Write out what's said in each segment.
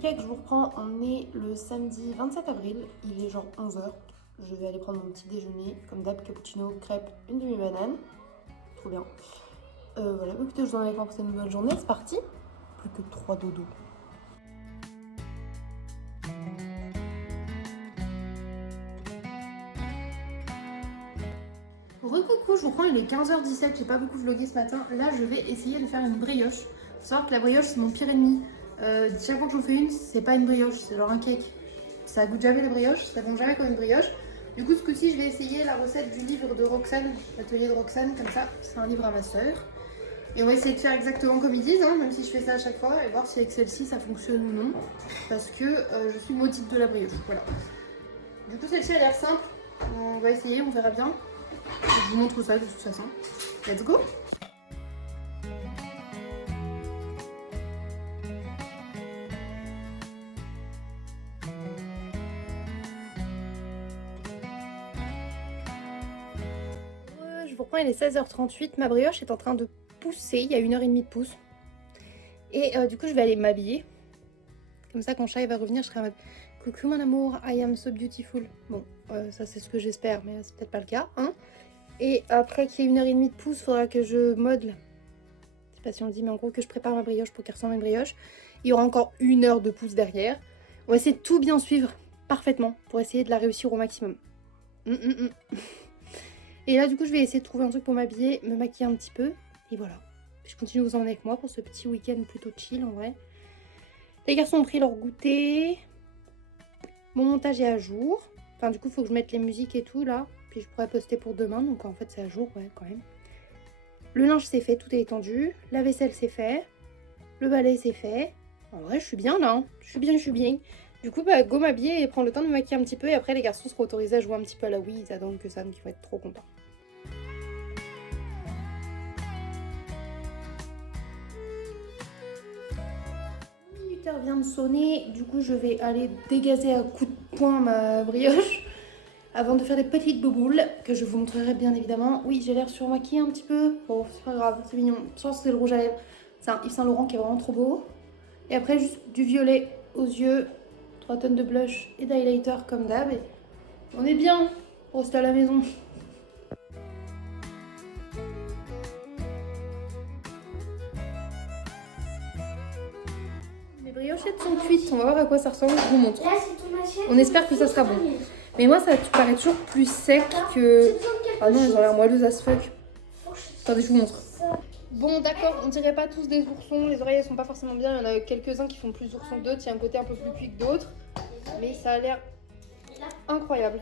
Cupcake, je vous reprends. On est le samedi 27 avril. Il est genre 11h. Je vais aller prendre mon petit déjeuner. Comme d'hab, cappuccino, crêpe, une demi-banane. Trop bien. Voilà, écoutez, je vous en ai pour cette nouvelle journée. C'est parti. Plus que 3 dodos. Recoucou, je vous reprends, il est 15h17, j'ai pas beaucoup vlogué ce matin. Là, je vais essayer de faire une brioche. Faut savoir que la brioche, c'est mon pire ennemi. Chaque fois que j'en fais une, c'est pas une brioche, c'est genre un cake. Ça goûte jamais la brioche, ça goûte jamais comme une brioche. Du coup, ce coup-ci, je vais essayer la recette du livre de Roxane, l'atelier de Roxane, comme ça, c'est un livre à ma sœur. Et on va essayer de faire exactement comme ils disent, hein, même si je fais ça à chaque fois, et voir si avec celle-ci ça fonctionne ou non. Parce que je suis maudite de la brioche, voilà. Du coup, celle-ci a l'air simple. On va essayer, on verra bien. Je vous montre ça de toute façon. Let's go! Je vous reprends, il est 16h38. Ma brioche est en train de pousser. Il y a 1h30 de pouce. Et du coup, je vais aller m'habiller. Comme ça, quand Shai va revenir, je serai en mode coucou mon amour, I am so beautiful. Bon, ça c'est ce que j'espère, mais c'est peut-être pas le cas. Hein. Et après qu'il y ait 1h30 de pouce, il faudra que je modele. Je sais pas si on le dit, mais en gros, que je prépare ma brioche pour qu'elle ressemble à une brioche. Il y aura encore 1 heure de pouce derrière. On va essayer de tout bien suivre parfaitement pour essayer de la réussir au maximum. Et là, du coup, je vais essayer de trouver un truc pour m'habiller, me maquiller un petit peu. Et voilà. Je continue à vous emmener avec moi pour ce petit week-end plutôt chill en vrai. Les garçons ont pris leur goûter. Mon montage est à jour. Enfin, du coup, il faut que je mette les musiques et tout là. Puis je pourrais poster pour demain. Donc en fait, c'est à jour, ouais, quand même. Le linge c'est fait, tout est étendu. La vaisselle c'est fait. Le balai c'est fait. En vrai, je suis bien là. Hein. Je suis bien, je suis bien. Du coup, bah, go m'habiller et prendre le temps de me maquiller un petit peu. Et après, les garçons seront autorisés à jouer un petit peu à la Wii. Ils adorent que ça, donc ils vont être trop contents. 18h vient de sonner. Du coup, je vais aller dégazer à coups de poing ma brioche. Avant de faire des petites bouboules, que je vous montrerai bien évidemment. Oui, j'ai l'air surmaquillée un petit peu. Bon, c'est pas grave, c'est mignon. Je pense que c'est le rouge à lèvres. C'est un Yves Saint Laurent qui est vraiment trop beau. Et après, juste du violet aux yeux. 3 tonnes de blush et d'highlighter comme d'hab. Et on est bien. On reste à la maison. Les briochettes sont cuites. On va voir à quoi ça ressemble. Je vous montre. On espère que ça sera bon. Mais moi, ça paraît toujours plus sec que... Ah non, elles ont l'air moelleuses as fuck. Attendez, je vous montre. Bon, d'accord, on dirait pas tous des oursons. Les oreilles, elles sont pas forcément bien. Il y en a quelques-uns qui font plus oursons que d'autres. Il y a un côté un peu plus cuit que d'autres. Mais ça a l'air incroyable.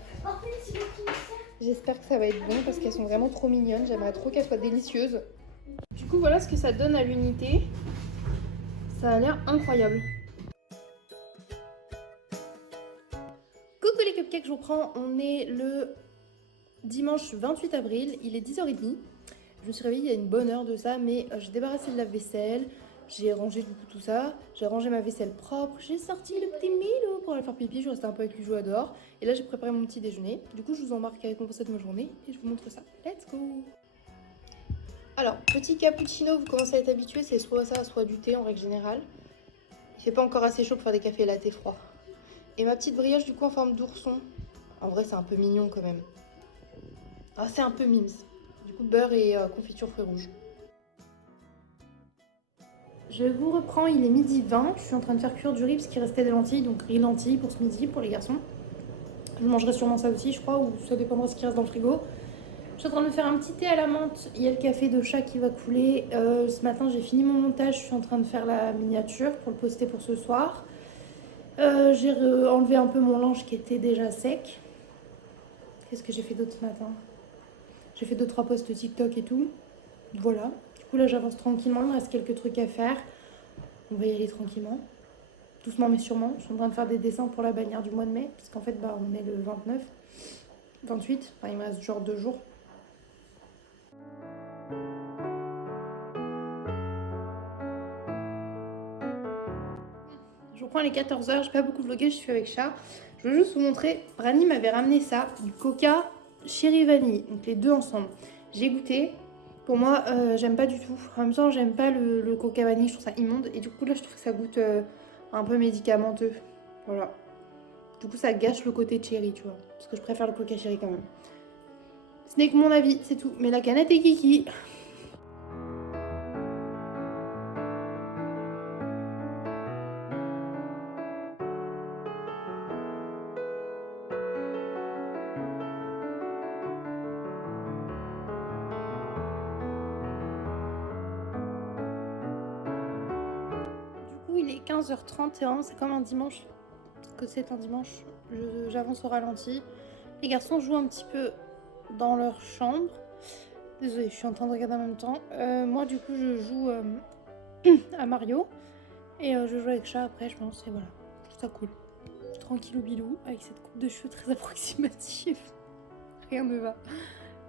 J'espère que ça va être bon parce qu'elles sont vraiment trop mignonnes. J'aimerais trop qu'elles soient délicieuses. Du coup, voilà ce que ça donne à l'unité. Ça a l'air incroyable. Coucou les cupcakes, je vous reprends. On est le dimanche 28 avril, il est 10h30. Je me suis réveillée il y a une bonne heure de ça, mais j'ai débarrassé de la vaisselle, j'ai rangé du coup tout ça, j'ai rangé ma vaisselle propre, j'ai sorti le petit Milo pour aller faire pipi, je restais un peu avec lui jouer dehors. Et là j'ai préparé mon petit déjeuner. Du coup je vous embarque avec moi pour cette journée et je vous montre ça. Let's go! Alors, petit cappuccino, vous commencez à être habitué, c'est soit ça, soit du thé en règle générale. Il fait pas encore assez chaud pour faire des cafés latte froids. Et ma petite brioche du coup en forme d'ourson. En vrai c'est un peu mignon quand même. Ah, c'est un peu mimes. Du coup, beurre et confiture fruits rouges. Je vous reprends, il est 12h20. Je suis en train de faire cuire du riz parce qu'il restait des lentilles. Donc riz lentilles pour ce midi, pour les garçons. Je mangerai sûrement ça aussi, je crois, ou ça dépendra de ce qui reste dans le frigo. Je suis en train de me faire un petit thé à la menthe. Il y a le café de chat qui va couler. Ce matin, j'ai fini mon montage. Je suis en train de faire la miniature pour le poster pour ce soir. J'ai enlevé un peu mon linge qui était déjà sec. Qu'est-ce que j'ai fait d'autre ce matin ? J'ai fait 2-3 posts TikTok et tout. Voilà. Du coup, là, j'avance tranquillement. Il me reste quelques trucs à faire. On va y aller tranquillement. Doucement, mais sûrement. Je suis en train de faire des dessins pour la bannière du mois de mai. Parce qu'en fait, bah, on est le 29. 28. Enfin, il me reste genre 2 jours. Je reprends les 14h. J'ai pas beaucoup vlogué. Je suis avec chat. Je veux juste vous montrer. Rani m'avait ramené ça. Du coca chéri vanille. Donc, les deux ensemble. J'ai goûté. Pour moi, j'aime pas du tout. En même temps, j'aime pas le coca vanille, je trouve ça immonde. Et du coup, là, je trouve que ça goûte un peu médicamenteux. Voilà. Du coup, ça gâche le côté cherry, tu vois. Parce que je préfère le coca cherry quand même. Ce n'est que mon avis, c'est tout. Mais la canette est kiki. Du coup, il est 15h31, c'est comme un dimanche. Que c'est un dimanche, j'avance au ralenti. Les garçons jouent un petit peu dans leur chambre. Désolée, je suis en train de regarder en même temps. Moi, du coup, je joue à Mario. Et je joue avec chat après, je pense. Et voilà, je trouve ça cool. Tranquillou bilou, avec cette coupe de cheveux très approximative. Rien ne va.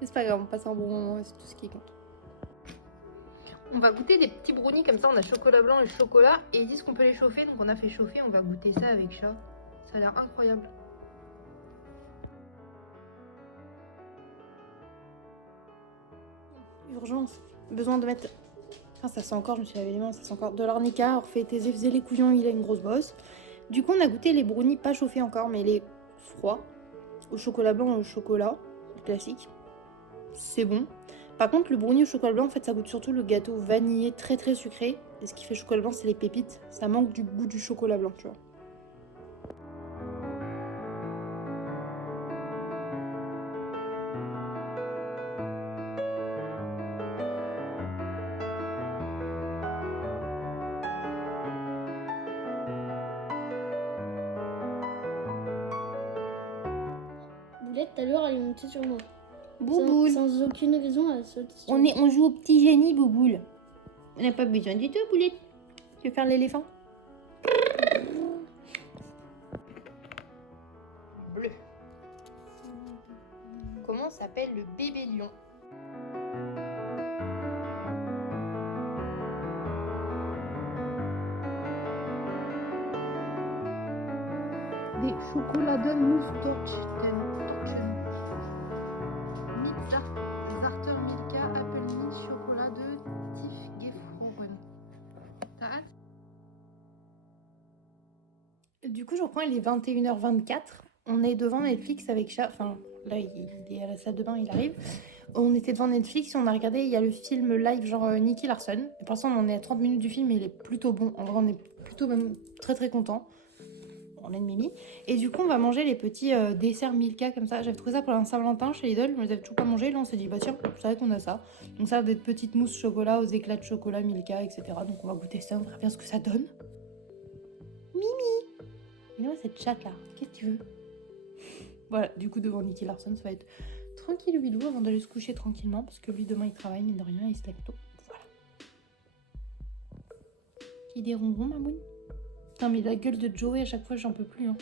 Mais c'est pas grave, on passe un bon moment et c'est tout ce qui compte. On va goûter des petits brownies comme ça, on a chocolat blanc et chocolat. Et ils disent qu'on peut les chauffer, donc on a fait chauffer, on va goûter ça avec chat. Ça a l'air incroyable. Urgence, besoin de mettre... Ah, ça sent encore, je me suis lavé les mains, ça sent encore de l'arnica. Orphée, faisait les couillons, il a une grosse bosse. Du coup, on a goûté les brownies pas chauffés encore, mais les froids. Au chocolat blanc et au chocolat, classique. C'est bon. Par contre, le brownie au chocolat blanc, en fait, ça goûte surtout le gâteau vanillé très très sucré. Et ce qui fait chocolat blanc, c'est les pépites. Ça manque du goût du chocolat blanc, tu vois. Boulette, tout à l'heure, elle est montée sur moi. Bouboule. Sans aucune raison, elle saute sur moi. On joue au petit génie, Bouboule. On n'a pas besoin du tout, Boulette. Tu veux faire l'éléphant? Bleu. Comment s'appelle le bébé lion? Des chocoladons Moustochen. Mit Zarter Milka Apple Mint chocolat de Tiefgefroren. T'as hâte? Du coup, je reprends, il est 21h24. On est devant Netflix avec chat. Enfin, là, il est à la salle de bain, il arrive. On était devant Netflix et on a regardé, il y a le film live genre Nicky Larson. Et pour l'instant, on en est à 30 minutes du film et il est plutôt bon. En vrai, on est plutôt même très très content. On a une Mimi. Et du coup, on va manger les petits desserts Milka comme ça. J'avais trouvé ça pour un Saint-Valentin chez Lidl. On les avait toujours pas mangés. Là, on s'est dit, bah tiens, c'est vrai qu'on a ça. Donc, ça a des petites mousses chocolat aux éclats de chocolat Milka, etc. Donc, on va goûter ça. On verra bien ce que ça donne. Mimi! Et moi, cette chatte là, qu'est-ce que tu veux? Voilà, du coup, devant Nicky Larson, ça va être tranquille bilou avant d'aller se coucher tranquillement. Parce que lui, demain, il travaille, mais de rien, il se lève tôt. Voilà. Qui des ronrons, mamoun? Putain, mais la gueule de Joey, à chaque fois, j'en peux plus. Hein.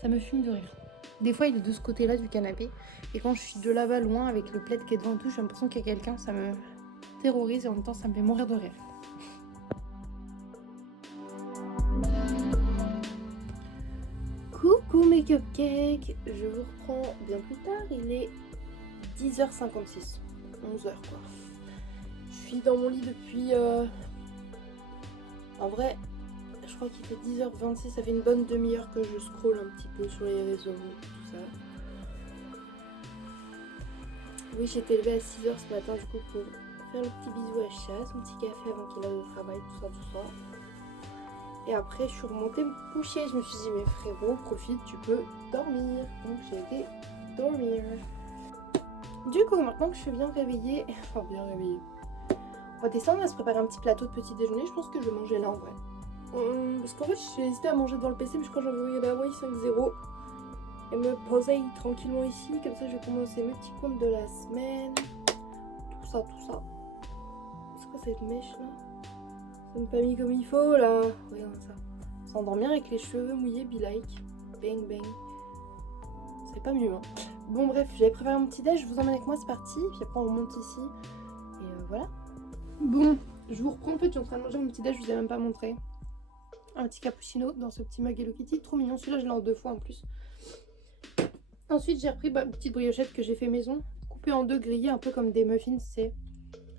Ça me fume de rire. Des fois, il est de ce côté-là du canapé. Et quand je suis de là-bas, loin, avec le plaid qui est devant tout, j'ai l'impression qu'il y a quelqu'un. Ça me terrorise et en même temps, ça me fait mourir de rire. Coucou mes cupcakes. Je vous reprends bien plus tard. Il est 10h56. 11h quoi. Je suis dans mon lit depuis... En vrai... Je crois qu'il fait 10h26, ça fait une bonne demi-heure que je scrolle un petit peu sur les réseaux, tout ça. Oui, j'ai été levée à 6h ce matin du coup pour faire le petit bisou à Chat, son petit café avant qu'il aille au travail, tout ça. Et après, je suis remontée me coucher. Je me suis dit, mais frérot, profite, tu peux dormir. Donc j'ai été dormir. Du coup, maintenant que je suis bien réveillée, enfin bien réveillée, on va descendre, on va se préparer un petit plateau de petit déjeuner. Je pense que je vais manger là en vrai. Parce qu'en fait j'ai hésité à manger devant le PC mais je crois que j'avais envoyé la Hawaii 5.0 et me poser tranquillement ici, comme ça je vais commencer mes petits comptes de la semaine, tout ça. C'est quoi cette mèche là? Ça m'a pas mis comme il faut là. Regarde ça. S'endormir avec les cheveux mouillés, be like. Bang bang. C'est pas mieux hein. Bon bref, j'avais préparé mon petit déj, je vous emmène avec moi, c'est parti. Puis après on monte ici et voilà. Bon, je vous reprends en fait, je suis en train de manger mon petit déj, je vous ai même pas montré. Un petit cappuccino dans ce petit mug Hello Kitty, trop mignon, celui-là je l'ai en 2 fois en plus. Ensuite j'ai repris une petite briochette que j'ai fait maison, coupée en 2, grillée un peu comme des muffins, c'est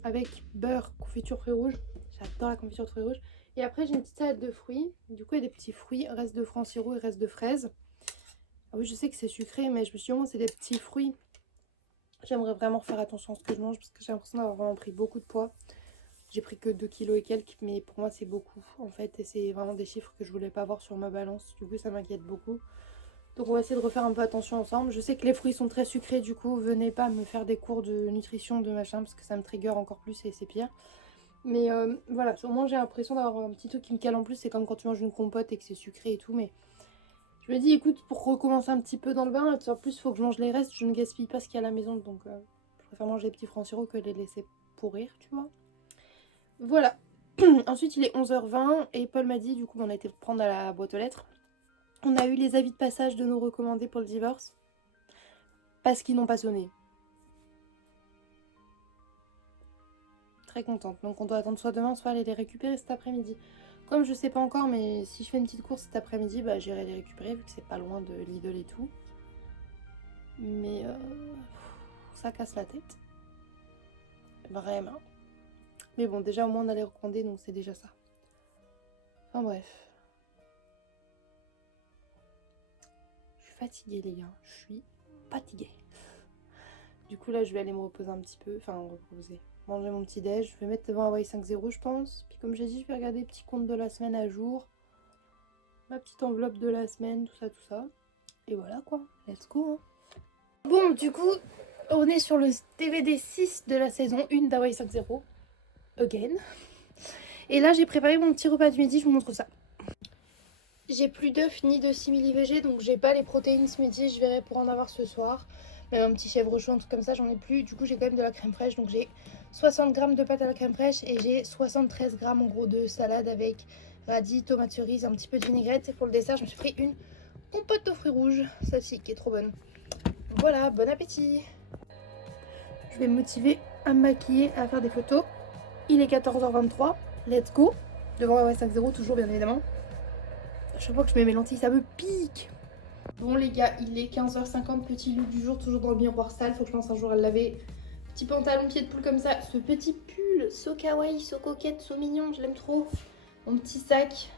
avec beurre, confiture fruits rouges, j'adore la confiture de fruits rouges, Et après, j'ai une petite salade de fruits. Du coup, il y a des petits fruits, reste de francs sirop et reste de fraises. Ah oui, je sais que c'est sucré, mais je me suis dit, au moins, c'est des petits fruits. J'aimerais vraiment faire attention à ce que je mange parce que j'ai l'impression d'avoir vraiment pris beaucoup de poids. J'ai pris que 2 kilos et quelques, mais pour moi, c'est beaucoup en fait. Et c'est vraiment des chiffres que je voulais pas voir sur ma balance. Du coup, ça m'inquiète beaucoup. Donc, on va essayer de refaire un peu attention ensemble. Je sais que les fruits sont très sucrés, du coup, venez pas me faire des cours de nutrition, de machin, parce que ça me trigger encore plus et c'est pire. Mais voilà, au moins j'ai l'impression d'avoir un petit truc qui me cale en plus. C'est comme quand tu manges une compote et que c'est sucré et tout. Mais je me dis, écoute, pour recommencer un petit peu dans le bain, en plus, il faut que je mange les restes. Je ne gaspille pas ce qu'il y a à la maison. Donc, je préfère manger les petits francs sirop que les laisser pourrir, tu vois. Voilà. Ensuite, il est 11h20 et Paul m'a dit, du coup, on a été prendre à la boîte aux lettres. On a eu les avis de passage de nos recommandés pour le divorce. Parce qu'ils n'ont pas sonné. Très contente. Donc on doit attendre soit demain, soit aller les récupérer cet après-midi. Comme je sais pas encore, mais si je fais une petite course cet après-midi, bah j'irai les récupérer vu que c'est pas loin de Lidl et tout. Mais ça casse la tête. Vraiment. Mais bon, déjà au moins on a les recommandés, donc c'est déjà ça. Enfin bref. Je suis fatiguée les gars. Je suis fatiguée. Du coup là je vais aller me reposer un petit peu. Enfin reposer. Manger mon petit déj, je vais mettre devant Hawaii 5.0 je pense. Puis comme j'ai dit, je vais regarder les petits comptes de la semaine à jour. Ma petite enveloppe de la semaine, tout ça, tout ça. Et voilà quoi, let's go. Hein. Bon, du coup, on est sur le DVD 6 de la saison 1 d'Hawaii 5.0. Again. Et là, j'ai préparé mon petit repas du midi, je vous montre ça. J'ai plus d'œufs ni de simili-végé, donc j'ai pas les protéines ce midi, je verrai pour en avoir ce soir. Même un petit chèvre chaud, un truc comme ça, j'en ai plus. Du coup, j'ai quand même de la crème fraîche, donc j'ai 60 g de pâte à la crème fraîche et j'ai 73 g en gros de salade avec radis, tomates cerises, un petit peu de vinaigrette. Et pour le dessert, je me suis pris une compote aux fruits rouges, celle-ci qui est trop bonne. Voilà, bon appétit. Je vais me motiver à me maquiller, à faire des photos. Il est 14h23, let's go. Devant la 5.0 toujours bien évidemment. À chaque fois que je mets mes lentilles, ça me pique. Bon les gars, il est 15h50, petit look du jour, toujours dans le miroir sale. Faut que je pense un jour à le laver. Petit pantalon pied de poule comme ça, ce petit pull, so kawaii, so coquette, so mignon, je l'aime trop. Mon petit sac,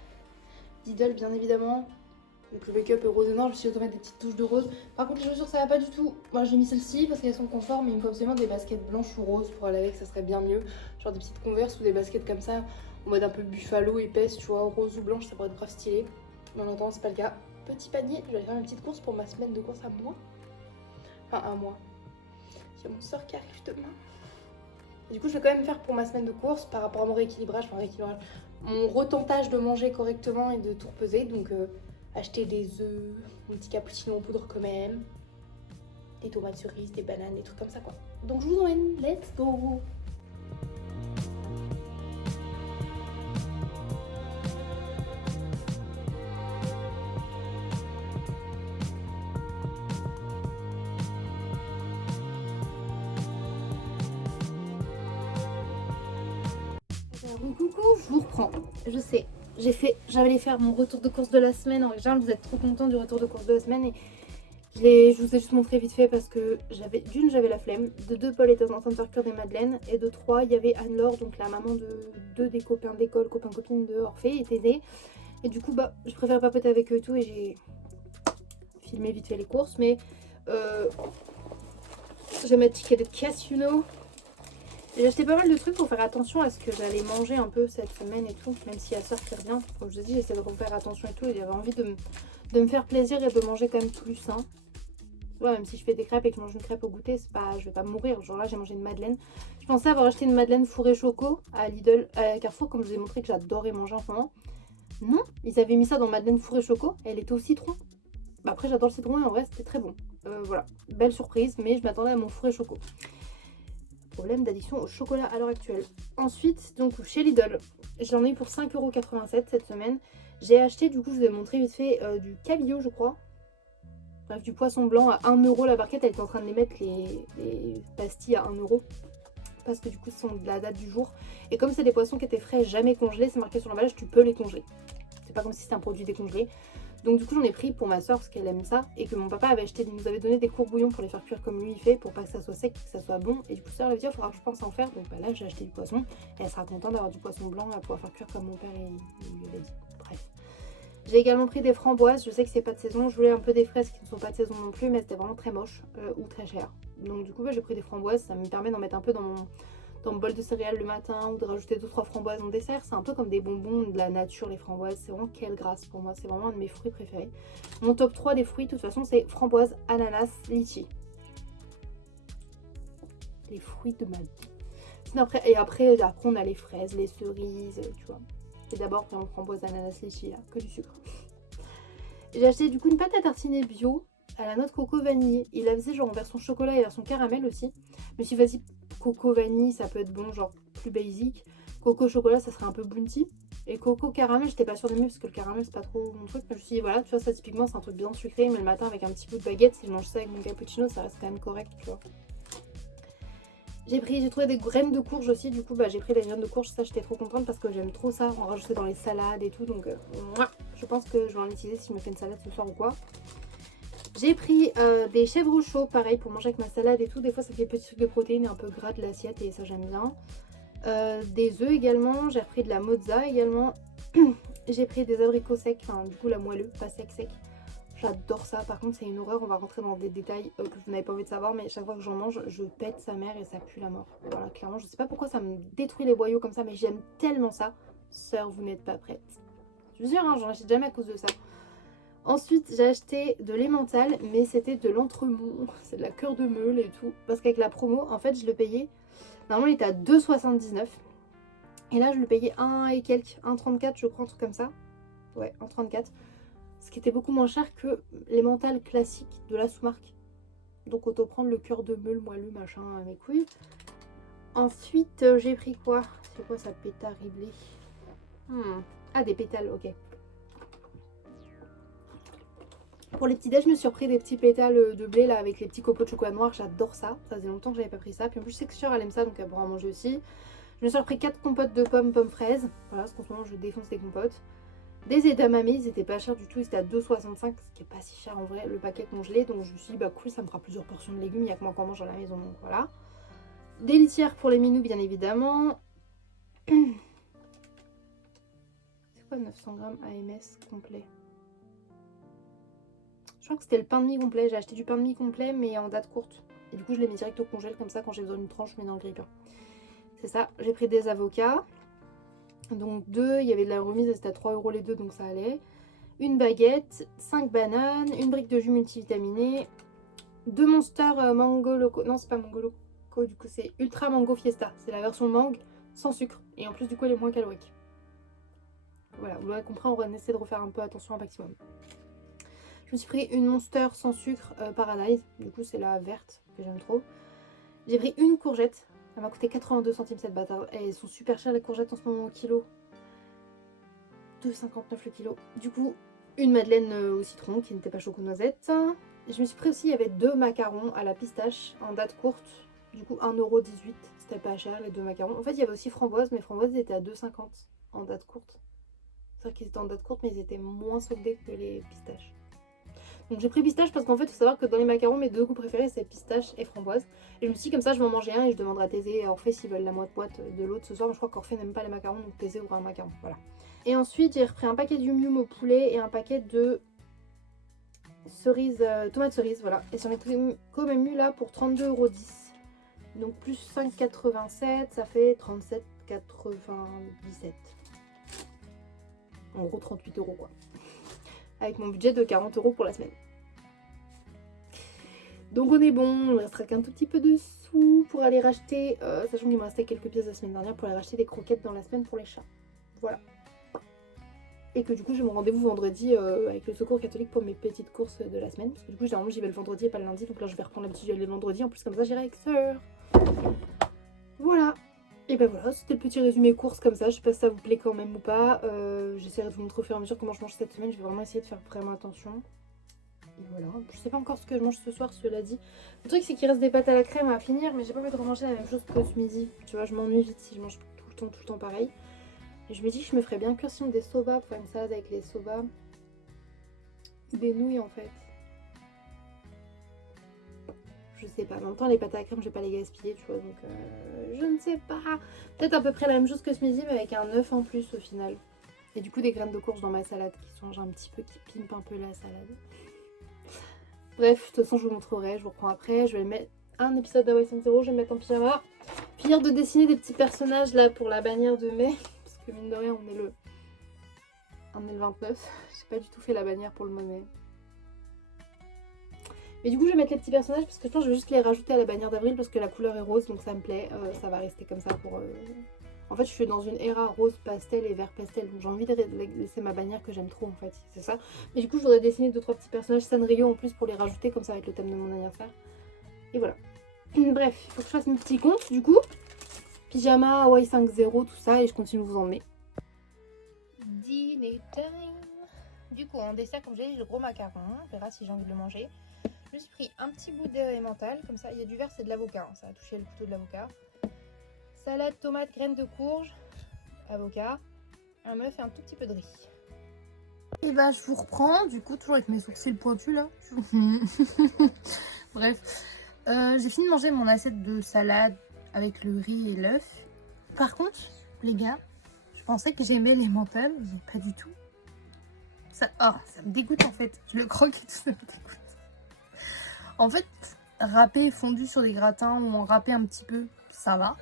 Lidl bien évidemment. Donc le make-up est rose et noir, je me suis auto mettre des petites touches de rose. Par contre les chaussures ça va pas du tout. Moi j'ai mis celle-ci parce qu'elles sont confort, mais il me faut absolument des baskets blanches ou roses pour aller avec, ça serait bien mieux. Genre des petites Converse ou des baskets comme ça, en mode un peu buffalo, épaisse, tu vois, rose ou blanche, ça pourrait être grave stylé. Mais en attendant c'est pas le cas. Petit panier, je vais aller faire une petite course pour ma semaine de course à moi. Enfin un mois. J'ai mon soeur qui arrive demain. Du coup je vais quand même faire pour ma semaine de course par rapport à mon rééquilibrage, mon retentage de manger correctement et de tout repeser. Donc acheter des œufs, un petit cappuccino en poudre quand même, des tomates cerises, des bananes, des trucs comme ça quoi. Donc je vous emmène, let's go. Coucou, je vous reprends. Je sais, j'allais faire mon retour de course de la semaine. En général, vous êtes trop contents du retour de course de la semaine et je vous ai juste montré vite fait parce que j'avais la flemme. De deux, Paul était en train de faire cuire des madeleines. Et de trois, il y avait Anne-Laure, donc la maman de deux des copains d'école, copains-copines de Orphée, était née. Et du coup, bah, je préfère papoter avec eux et tout. Et j'ai filmé vite fait les courses. Mais j'ai ma ticket de caisse, you know. J'ai acheté pas mal de trucs pour faire attention à ce que j'allais manger un peu cette semaine et tout. Même si la soeur qui revient, comme je vous ai dit, j'essaie de refaire attention et tout. Et j'avais envie de me faire plaisir et de manger quand même plus sain. Ouais, même si je fais des crêpes et que je mange une crêpe au goûter, c'est pas, je vais pas mourir. Genre là, j'ai mangé une madeleine. Je pensais avoir acheté une madeleine fourrée choco à Lidl, à Carrefour, comme je vous ai montré que j'adorais manger en ce moment. Non, ils avaient mis ça dans madeleine fourrée choco et elle était au citron. Bah après, j'adore le citron et en vrai, c'était très bon. Voilà, belle surprise, mais je m'attendais à mon fourré choco. Problème d'addiction au chocolat à l'heure actuelle. Ensuite, donc chez Lidl, j'en ai eu pour 5,87€ cette semaine. J'ai acheté, du coup, je vous ai montré vite fait du cabillaud, je crois. Bref, du poisson blanc à 1€ la barquette. Elle était en train de les mettre, les pastilles à 1€. Parce que du coup, ce sont de la date du jour. Et comme c'est des poissons qui étaient frais, jamais congelés, c'est marqué sur l'emballage, tu peux les congeler. C'est pas comme si c'était un produit décongelé. Donc du coup j'en ai pris pour ma soeur parce qu'elle aime ça et que mon papa avait acheté, il nous avait donné des courts bouillons pour les faire cuire comme lui il fait pour pas que ça soit sec, que ça soit bon. Et du coup ça elle avait dit il faudra que je pense à en faire. Donc bah là j'ai acheté du poisson et elle sera contente d'avoir du poisson blanc à pouvoir faire cuire comme mon père il lui avait dit. Bref. J'ai également pris des framboises, je sais que c'est pas de saison, je voulais un peu des fraises qui ne sont pas de saison non plus mais c'était vraiment très moche ou très cher. Donc du coup bah, j'ai pris des framboises, ça me permet d'en mettre un peu dans mon bol de céréales le matin ou de rajouter 2-3 framboises en dessert. C'est un peu comme des bonbons de la nature les framboises, c'est vraiment quelle grâce pour moi, c'est vraiment un de mes fruits préférés. Mon top 3 des fruits de toute façon c'est framboise, ananas, litchi. Les fruits de ma vie. Après on a les fraises, les cerises, tu vois. Et d'abord vraiment framboise, ananas, litchi là, que du sucre. J'ai acheté du coup une pâte à tartiner bio à la noix de coco vanillée. Il la faisait genre en version chocolat et version caramel aussi. Je me suis dit vas-y, coco vanille ça peut être bon, genre plus basique. Coco chocolat ça serait un peu bounty. Et coco caramel j'étais pas sûre de mieux parce que le caramel c'est pas trop mon truc. Mais je me suis dit voilà, tu vois ça typiquement c'est un truc bien sucré. Mais le matin avec un petit bout de baguette, si je mange ça avec mon cappuccino ça reste quand même correct, tu vois. J'ai trouvé des graines de courge aussi, du coup bah, j'ai pris des graines de courge, ça j'étais trop contente parce que j'aime trop ça, en rajouter dans les salades et tout, donc je pense que je vais en utiliser si je me fais une salade ce soir ou quoi. J'ai pris des chèvres chauds, pareil pour manger avec ma salade et tout, des fois ça fait petit truc de protéines et un peu gras de l'assiette et ça j'aime bien. Des œufs également, j'ai repris de la mozza également, j'ai pris des abricots secs, enfin du coup la moelleux, pas sec. J'adore ça, par contre c'est une horreur, on va rentrer dans des détails que vous n'avez pas envie de savoir, mais chaque fois que j'en mange, je pète sa mère et ça pue la mort. Voilà, clairement, je sais pas pourquoi ça me détruit les boyaux comme ça, mais j'aime tellement ça. Sœur, vous n'êtes pas prête. Je vous jure, hein, j'en achète jamais à cause de ça. Ensuite, j'ai acheté de l'emmental, mais c'était de l'entremont, c'est de la cœur de meule et tout. Parce qu'avec la promo, en fait, je le payais, normalement il était à 2,79. Et là, je le payais 1 et quelques, 1,34 je crois, un truc comme ça. Ouais, 1,34. Ce qui était beaucoup moins cher que les mentales classiques de la sous-marque. Donc autant prendre le cœur de meule moelleux machin mes couilles. Ensuite j'ai pris quoi? C'est quoi ça, pétard riblé? Ah, des pétales, ok. Pour les petits déj, je me suis repris des petits pétales de blé là avec les petits copeaux de chocolat noir, j'adore ça. Ça faisait longtemps que j'avais pas pris ça. Puis en plus je sais que Sœur elle aime ça donc elle pourra en manger aussi. Je me suis repris 4 compotes de pommes fraises. Voilà, parce qu'en ce moment je défonce les compotes. Des edamame, ils étaient pas chers du tout, ils étaient à 2,65, ce qui est pas si cher en vrai, le paquet congelé. Donc je me suis dit, bah cool, ça me fera plusieurs portions de légumes, il y a que moi qui en mange à la maison, donc voilà. Des litières pour les minous, bien évidemment. C'est quoi 900 grammes AMS complet? Je crois que c'était le pain de mie complet, j'ai acheté du pain de mie complet, mais en date courte. Et du coup, je l'ai mis direct au congèle, comme ça, quand j'ai besoin d'une tranche, je mets dans le grille-pain. C'est ça, j'ai pris des avocats. Donc 2, il y avait de la remise, c'était à 3 € les deux, donc ça allait. Une baguette, 5 bananes, une brique de jus multivitaminé, 2 Monster Mango Loco. Non, c'est pas Mango Loco, du coup c'est Ultra Mango Fiesta. C'est la version mangue sans sucre. Et en plus, du coup, elle est moins calorique. Voilà, vous l'aurez compris, on va essayer de refaire un peu attention au maximum. Je me suis pris une Monster sans sucre Paradise. Du coup, c'est la verte que j'aime trop. J'ai pris une courgette. Ça m'a coûté 82 centimes cette bâtarde. Elles sont super chères les courgettes en ce moment au kilo. 2,59 le kilo. Du coup, une madeleine au citron qui n'était pas choco noisette. Je me suis pris aussi, il y avait 2 macarons à la pistache en date courte. Du coup 1,18 €, c'était pas cher les 2 macarons. En fait il y avait aussi framboise, mais framboise ils étaient à 2,50 en date courte. C'est vrai qu'ils étaient en date courte mais ils étaient moins soldés que les pistaches. Donc j'ai pris pistache parce qu'en fait il faut savoir que dans les macarons mes 2 goûts préférés c'est pistache et framboise. Et je me suis dit comme ça je vais en manger un et je demanderai à Thésée et à Orphée s'ils veulent la moite de l'autre ce soir. Mais je crois qu'Orphée n'aime pas les macarons donc Thésée aura un macaron, voilà. Et ensuite j'ai repris un paquet de Yum Yum au poulet et un paquet de cerises, tomates cerises, voilà. Et j'en ai quand même eu là pour 32,10 €. Donc plus 5,87, ça fait 37,97. En gros 38 € quoi. Avec mon budget de 40 € pour la semaine. Donc on est bon, il me restera qu'un tout petit peu de sous pour aller racheter, sachant qu'il me restait quelques pièces la semaine dernière pour aller racheter des croquettes dans la semaine pour les chats. Voilà. Et que du coup j'ai mon rendez-vous vendredi avec le secours catholique pour mes petites courses de la semaine. Parce que du coup généralement j'y vais le vendredi et pas le lundi. Donc là je vais reprendre l'habitude d'y aller le vendredi. En plus comme ça j'irai avec Sœur. Voilà. Et ben voilà, c'était le petit résumé courses comme ça. Je sais pas si ça vous plaît quand même ou pas. J'essaierai de vous montrer au fur et à mesure comment je mange cette semaine. Je vais vraiment essayer de faire vraiment attention. Et voilà, je sais pas encore ce que je mange ce soir, cela dit. Le truc c'est qu'il reste des pâtes à la crème à finir, mais j'ai pas envie de remanger la même chose que ce midi. Tu vois, je m'ennuie vite si je mange tout le temps pareil. Et je me dis que je me ferais bien cuire sinon des soba pour faire une salade avec les soba. des nouilles en fait. Je sais pas, en même temps les pâtes à crème je vais pas les gaspiller tu vois donc je ne sais pas. Peut-être à peu près la même chose que ce midi mais avec un œuf en plus au final. Et du coup des graines de courge dans ma salade qui changent un petit peu, qui pimpent un peu la salade. Bref, de toute façon je vous montrerai, je vous reprends après. Je vais mettre un épisode d'Hawaii 5.0, je vais me mettre en pyjama. Finir de dessiner des petits personnages là pour la bannière de mai. Parce que mine de rien on est le 29. J'ai pas du tout fait la bannière pour le mois de mai. Mais du coup je vais mettre les petits personnages parce que je pense que je vais juste les rajouter à la bannière d'avril parce que la couleur est rose donc ça me plaît. Ça va rester comme ça pour... En fait je suis dans une era rose pastel et vert pastel donc j'ai envie de laisser ma bannière que j'aime trop en fait, c'est ça. Mais du coup je voudrais dessiner 2-3 petits personnages Sanrio en plus pour les rajouter comme ça avec le thème de mon anniversaire. Et voilà. Bref, il faut que je fasse mes petits comptes du coup. Pyjama, Hawaii 5.0, tout ça et je continue de vous emmener. Dîner time. Du coup en dessert comme j'ai dit le gros macaron, on verra si j'ai envie de le manger. Je me suis pris un petit bout d'emmental, comme ça, il y a du vert, c'est de l'avocat, hein, ça a touché le couteau de l'avocat. Salade, tomate, graines de courge, avocat, un œuf et un tout petit peu de riz. Et bah je vous reprends, du coup toujours avec mes sourcils pointus là. Bref, j'ai fini de manger mon assiette de salade avec le riz et l'œuf. Par contre, les gars, je pensais que j'aimais l'emmental, mais pas du tout. Ça me dégoûte en fait, je le croque et tout ça me dégoûte. En fait, râper fondu sur des gratins ou en râper un petit peu, ça va.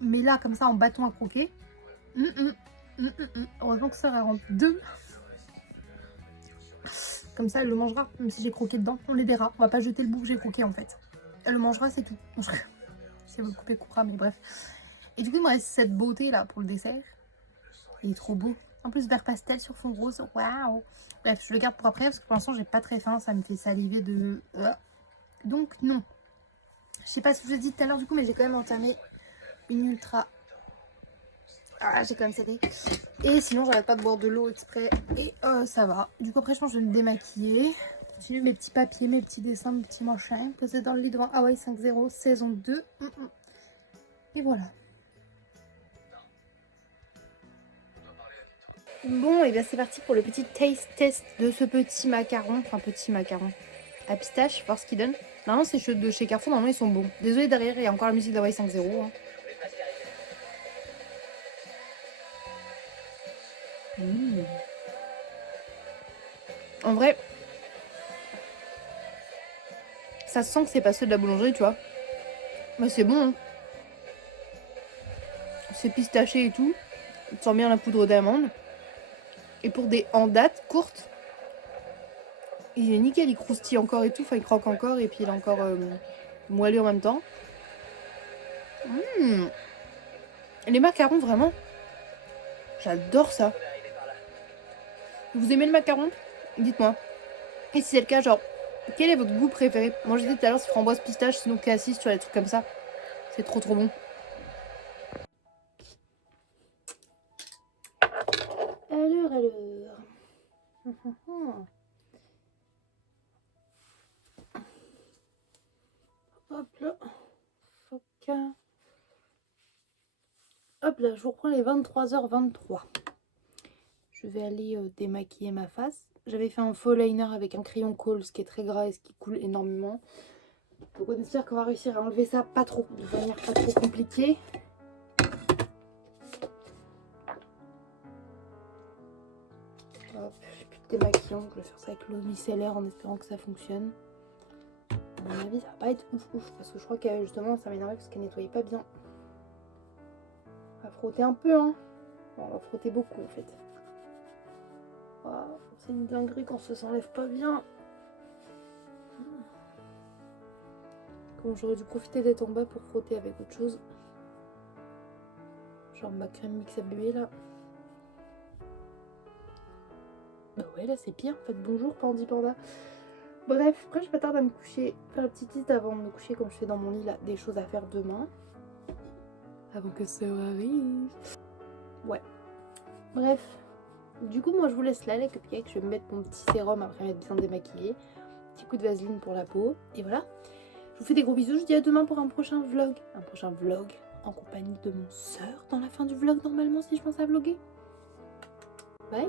Mais là, comme ça, en bâton à croquer, heureusement que ça rentre deux. Comme ça, elle le mangera, même si j'ai croqué dedans. On les verra. On va pas jeter le bout que j'ai croqué en fait. Elle le mangera, c'est tout. Si elle veut le couper, coupera, mais bref. Et du coup, il me reste cette beauté là pour le dessert. Il est trop beau. En plus, vert pastel sur fond rose. Waouh! Bref, je le garde pour après parce que pour l'instant, j'ai pas très faim. Ça me fait saliver de... Donc, non. Je sais pas ce que je vous ai dit tout à l'heure du coup, mais j'ai quand même entamé une ultra... Ah, j'ai quand même cédé. Et sinon, j'arrête pas de boire de l'eau exprès. Et ça va. Du coup, après, je pense que je vais me démaquiller. Continue mes petits papiers, mes petits dessins, mes petits machins. Posés dans le lit devant Hawaii 5.0, saison 2. Et voilà. Bon, et bien c'est parti pour le petit taste test de ce petit macaron. Enfin, petit macaron à pistache, voir ce qu'il donne. Normalement, c'est ceux de chez Carrefour, normalement, ils sont bons. Désolé, derrière, il y a encore la musique d'Hawaii 5.0. Hein. En vrai, ça se sent que c'est pas ceux de la boulangerie, tu vois. Mais c'est bon, hein. C'est pistaché et tout. On sent bien la poudre d'amande. Et pour des en date courtes, il est nickel, il croustille encore et tout. Enfin, il croque encore et puis il est encore moelleux en même temps. Les macarons, vraiment, j'adore ça. Vous aimez le macaron? Dites-moi. Et si c'est le cas, genre, quel est votre goût préféré? Moi, je disais tout à l'heure, c'est framboise pistache, sinon cassis, tu vois, des trucs comme ça. C'est trop trop bon. Alors. Hop là. Hop là, je vous reprends les 23h23. Je vais aller démaquiller ma face. J'avais fait un faux liner avec un crayon Kohl, ce qui est très gras et ce qui coule énormément. Donc on espère qu'on va réussir à enlever ça pas trop, de manière pas trop compliquée. Hop, j'ai plus de démaquillant, donc je vais faire ça avec l'eau micellaire en espérant que ça fonctionne. À mon avis, ça va pas être ouf parce que je crois que justement ça m'énervait parce qu'elle nettoyait pas bien. On va frotter un peu, hein. Bon, on va frotter beaucoup en fait. Wow, c'est une dinguerie quand ça s'enlève pas bien. Comme j'aurais dû profiter d'être en bas pour frotter avec autre chose. Genre ma crème mix à bébé là. Bah ouais, là c'est pire en fait. Bonjour Pandi Panda. Bref, après je pas tarde à me coucher. Faire la petite liste avant de me coucher comme je fais dans mon lit là. Des choses à faire demain. Avant que ça arrive. Ouais. Bref. Du coup, moi je vous laisse là les cupcakes. Je vais me mettre mon petit sérum après m'être bien démaquillée. Petit coup de vaseline pour la peau. Et voilà. Je vous fais des gros bisous. Je vous dis à demain pour un prochain vlog. Un prochain vlog en compagnie de mon sœur dans la fin du vlog normalement si je pense à vlogger. Bye.